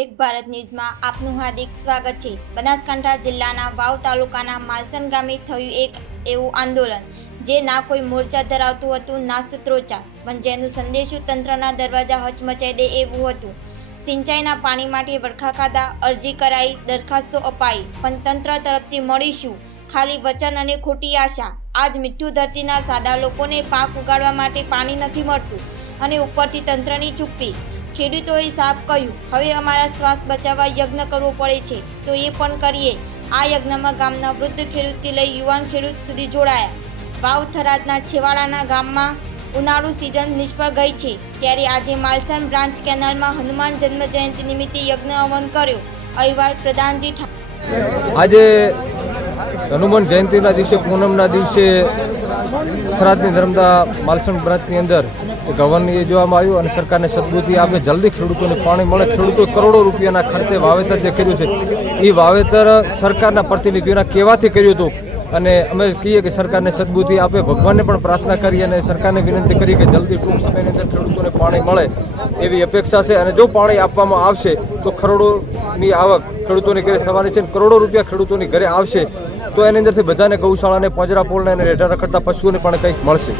એક ભારત ન્યૂઝમાં આપનું હાર્દિક સ્વાગત છે. બનાસકાંઠા જિલ્લાના વાવ તાલુકાના માલસન ગામે થયું એક એવું આંદોલન, જે ના કોઈ મોરચા ધરાવતું હતું, ના સૂત્રોચ્ચાર, પણ જેનું સંદેશો તંત્રના દરવાજા હચમચાઈ દે એવું હતું. સિંચાઈના પાણી માટે વરખા ખાધા અરજી કરાઈ, દરખાસ્તો અપાઈ, પણ તંત્ર તરફથી મળીશું, ખાલી વચન અને ખોટી આશા. આજ મીઠું ધરતીના સાદા લોકોને પાક ઉગાડવા માટે પાણી નથી મળતું અને ઉપરથી તંત્રની ચૂપ્પી ખેડૂતોએ સાફ કહ્યું, હવે અમારા શ્વાસ બચાવવા યજ્ઞ કરવો પડે છે, તો એ પણ કરીએ. આ યજ્ઞમાં ગામના વૃદ્ધ ખેડૂતથી લઈ યુવાન ખેડૂત સુધી જોડાયા. વાવ થરાદના છેવાડાના ગામમાં ઉનાળુ સિઝન નિષ્ફળ ગઈ છે, ત્યારે આજે માલસન બ્રાન્ચ કેનાલમાં હનુમાન જન્મ જયંતિ નિમિત્તે યજ્ઞ હવન કર્યો. અહેવાલ પ્રધાનજી આજે હનુમાન જયંતિના દિવસે પૂનમના દિવસે થરાદની નર્મદા માલસણ બ્રાન્ચની અંદર હવન યોજવામાં આવ્યું અને સરકારને સદબુદ્ધિ આપે, જલ્દી ખેડૂતોને પાણી મળે. ખેડૂતો કરોડો રૂપિયાના ખર્ચે વાવેતર જે કર્યું છે એ વાવેતર સરકારના પ્રતિનિધિઓના કહેવાથી કર્યું હતું. અને અમે કહીએ કે સરકારને સદબુદ્ધિ આપે, ભગવાનને પણ પ્રાર્થના કરી અને સરકારને વિનંતી કરી કે જલ્દી ટૂંક સમયની અંદર ખેડૂતોને પાણી મળે એવી અપેક્ષા છે. અને જો પાણી આપવામાં આવશે, તો કરોડોની આવક ખેડૂતોની ઘરે થવાની છે કરોડો રૂપિયા ખેડૂતોની ઘરે આવશે, તો એની અંદરથી બધાને ગૌશાળાને પાંજરાપોળને અને રેઢા રખડતા પશુઓને પણ કંઈક મળશે.